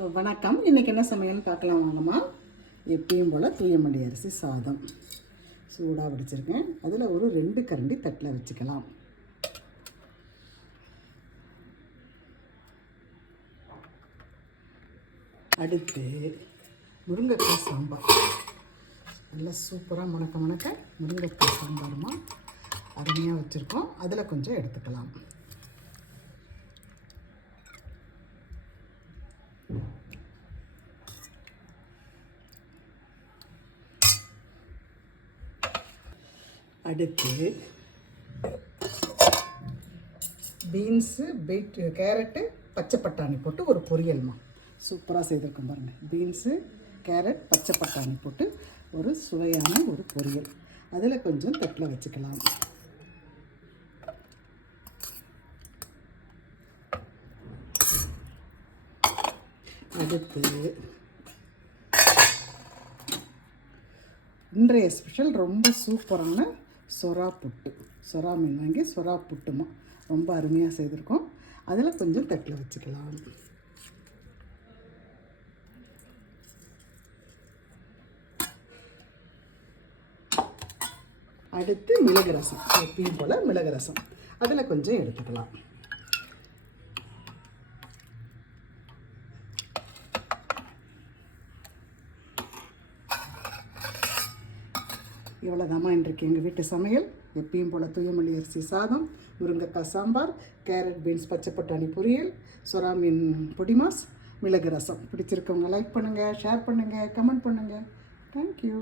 வணக்கம். இன்றைக்கி என்ன சமையல் பார்க்கலாம் வாங்கம்மா. எப்பயும் போல் தூயமல்லி அரிசி சாதம் சூடாக வடிச்சிருக்கேன். அதில் ஒரு 2 கரண்டி தட்டில் வச்சுக்கலாம். அடுத்து முருங்கைக்காய் சாம்பார். நல்லா சூப்பராக மணக்க முருங்கைக்காய் சாம்பாருமா அருமையாக வச்சுருக்கோம். அதில் கொஞ்சம் எடுத்துக்கலாம். அடுத்து பீன்ஸு, கேரட்டு, பச்சை பட்டாணி போட்டு ஒரு பொரியல்மா சூப்பராக செய்திருக்கோம் பாருங்கள். பீன்ஸு, கேரட், பச்சை பட்டாணி போட்டு ஒரு சுவையான ஒரு பொரியல். அதில் கொஞ்சம் தட்டில் வச்சுக்கலாம். அடுத்து இன்றைய ஸ்பெஷல் ரொம்ப சூப்பரான சொரா புட்டு. சொரா மீன் வாங்கி சொரா புட்டுமா ரொம்ப அருமையாக செய்திருக்கோம். அதில் கொஞ்சம் தட்டில் வச்சுக்கலாம். அடுத்து மிளகு ரசம், எப்பயும் போல் மிளகு ரசம் அதில் கொஞ்சம் எடுத்துக்கலாம். இவ்வளோதாம்மா இன்றைக்கு எங்கள் வீட்டு சமையல். எப்பயும் போல் தூயமல்லி அரிசி சாதம், முருங்கைக்காய் சாம்பார், கேரட், பீன்ஸ், பச்சை பட்டாணி பொரியல், சொரா மீன் பொடிமாஸ், மிளகு ரசம். பிடிச்சிருக்கவங்க லைக் பண்ணுங்கள், ஷேர் பண்ணுங்கள், கமெண்ட் பண்ணுங்கள். தேங்க்யூ.